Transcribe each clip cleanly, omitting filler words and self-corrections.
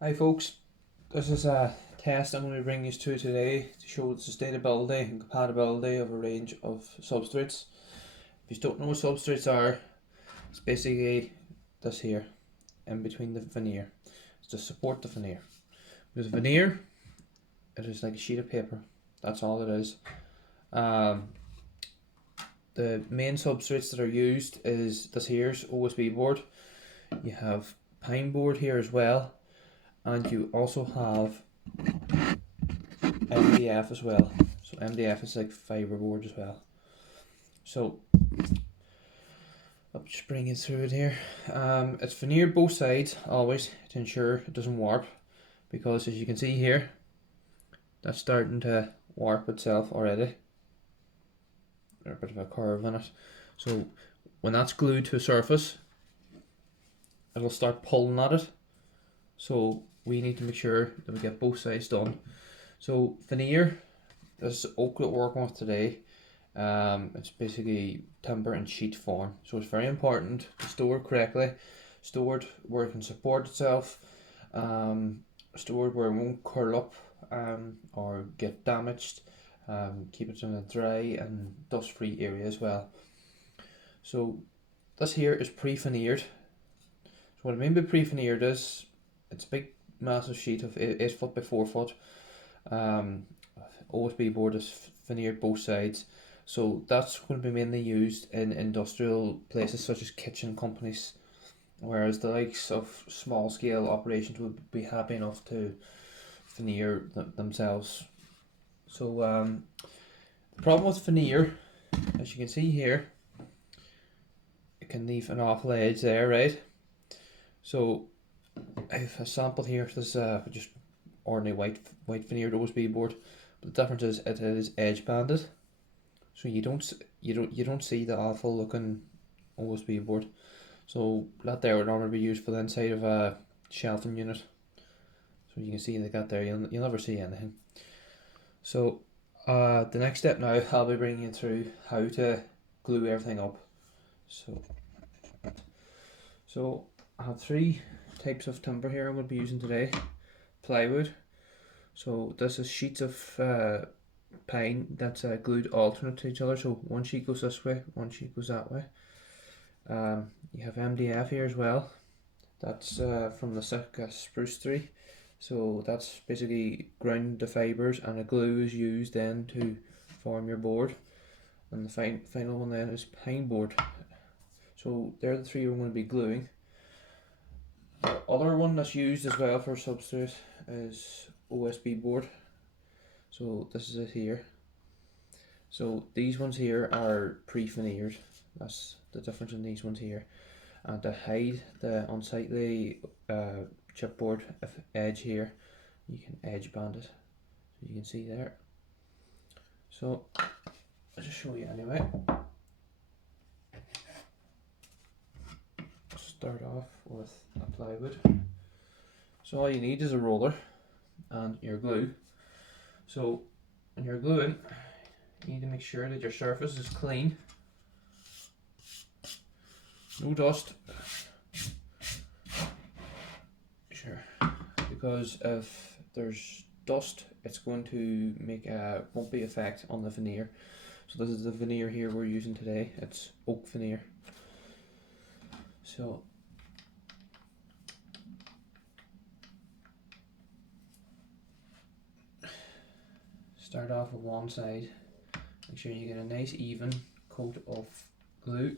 Hi folks, this is a test I'm going to bring you to today to show the sustainability and compatibility of a range of substrates. If you don't know what substrates are, it's basically this here, in between the veneer. It's to support the veneer. With veneer, it is like a sheet of paper. That's all it is. The main substrates that are used is this here's OSB board. You have pine board here as well, and you also have MDF as well. So MDF is like fiberboard as well. So I'll just bring you through it here. It's veneered both sides always to ensure it doesn't warp, because as you can see here, that's starting to warp itself already. There's a bit of a curve in it. So when that's glued to a surface, it'll start pulling at it. So we need to make sure that we get both sides done. So veneer, this oak that we're working with today, it's basically timber in sheet form, so it's very important to store it correctly, stored where it can support itself, stored where it won't curl up or get damaged. Keep it in a dry and dust free area as well. So this here is pre-veneered. So what I mean by pre-veneered is it's a big massive sheet of 8 foot by 4 foot. OSB board is veneered both sides, so that's going to be mainly used in industrial places such as kitchen companies, whereas the likes of small scale operations would be happy enough to veneer themselves. So the problem with veneer, as you can see here, it can leave an awful edge there, right? So I have a sample here. This is just ordinary white veneered OSB board. But the difference is it is edge banded, so you don't see the awful looking OSB board. So that there would normally be used for the inside of a shelving unit. So you can see like that there, you'll never see anything. So the next step now, I'll be bringing you through how to glue everything up. So I have 3 types of timber here I'm going to be using today. Plywood. So this is sheets of pine that's glued alternate to each other. So one sheet goes this way, one sheet goes that way. You have MDF here as well. That's from the Sitka spruce tree. So that's basically ground the fibres, and a glue is used then to form your board. And the final one then is pine board. So they're the 3 we're going to be gluing. The other one that's used as well for substrate is OSB board. So this is it here. So these ones here are pre-veneered. That's the difference in these ones here. And to hide the unsightly chipboard edge here, you can edge band it. So you can see there. So I'll just show you anyway. Start off with a plywood. So all you need is a roller and your glue. So when you're gluing, you need to make sure that your surface is clean, no dust. Sure, because if there's dust, it's going to make a bumpy effect on the veneer. So this is the veneer here we're using today. It's oak veneer. So start off with one side. Make sure you get a nice even coat of glue.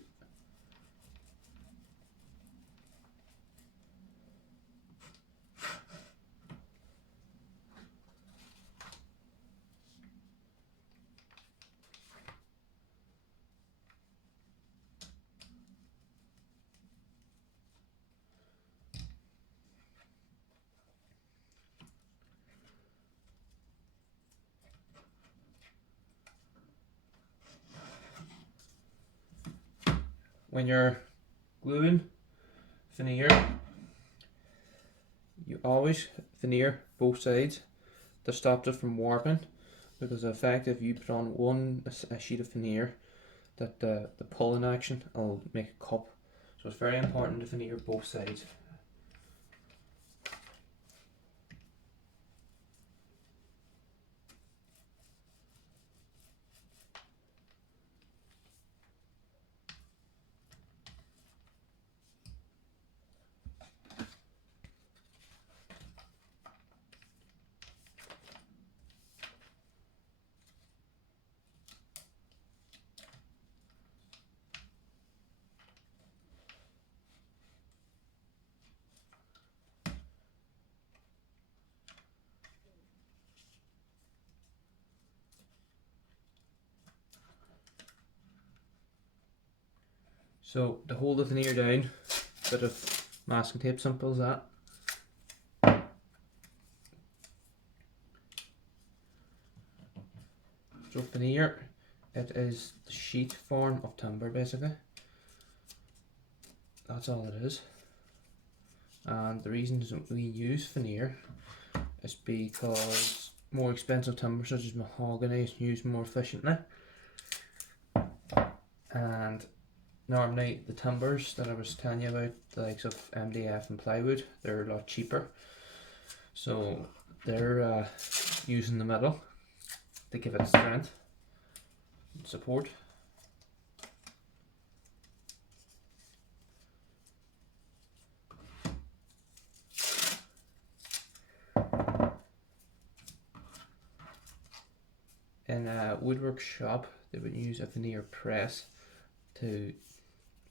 When you're gluing veneer, you always veneer both sides to stop it from warping, because the effect if you put on a sheet of veneer, that the pulling action will make a cup. So it's very important to veneer both sides. So to hold the veneer down, a bit of masking tape, simple as that. So veneer, it is the sheet form of timber basically. That's all it is. And the reasons we use veneer is because more expensive timber such as mahogany is used more efficiently. And normally the timbers that I was telling you about, the likes of MDF and plywood, they're a lot cheaper. So they're using the metal to give it strength and support. In a woodwork shop, they would use a veneer press to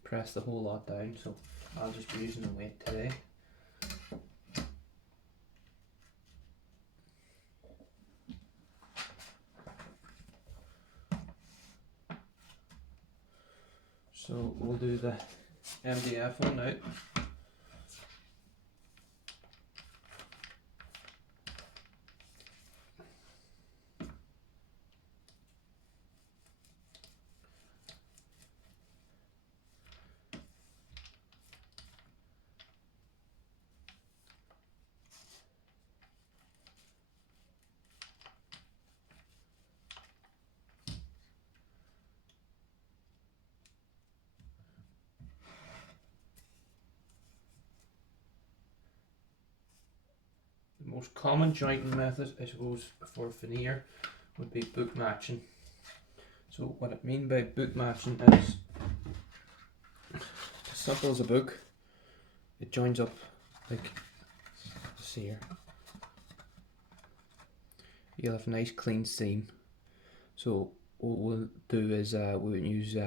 press the whole lot down, so I'll just be using the weight today. So we'll do the MDF one now. The most common jointing method, I suppose, for veneer would be book matching. So what I mean by book matching is, as simple as a book, it joins up like this here. You'll have a nice clean seam. So what we'll do is we'll use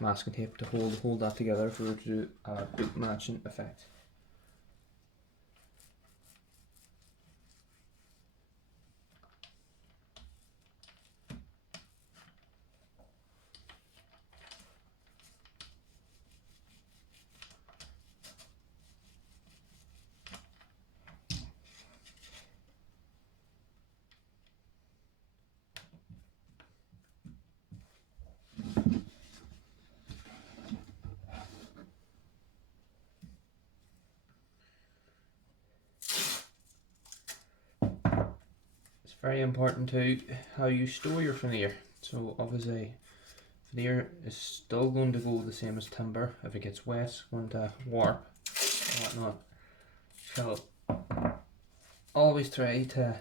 masking tape to hold that together for to do a book matching effect. It's very important too how you store your veneer. So obviously veneer is still going to go the same as timber. If it gets wet, it's going to warp and whatnot. So always try to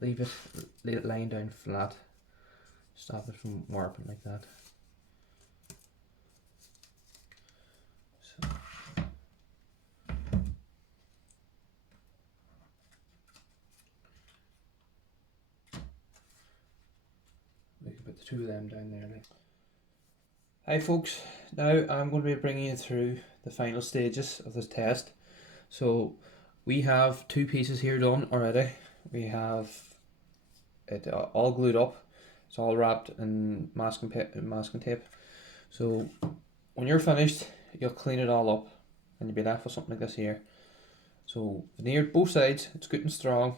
leave it lying down flat. Stop it from warping like that. So we can put the two of them down there now. Hi folks, now I'm going to be bringing you through the final stages of this test. So we have two pieces here done already. We have it all glued up. It's all wrapped in masking tape. So when you're finished, you'll clean it all up and you'll be left with something like this here. So veneer both sides, it's good and strong.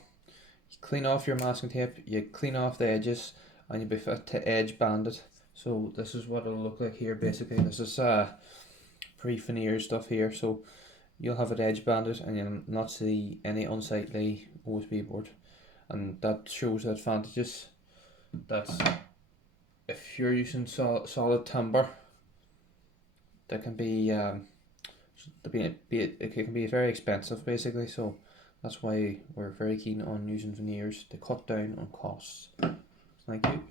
You clean off your masking tape, you clean off the edges, and you'll be fit to edge band it. So this is what it'll look like here basically. This is pre-veneer stuff here, so you'll have it edge banded and you'll not see any unsightly OSB board. And that shows the advantages that if you're using solid timber, that can be it can be very expensive basically. So that's why we're very keen on using veneers to cut down on costs. Thank you.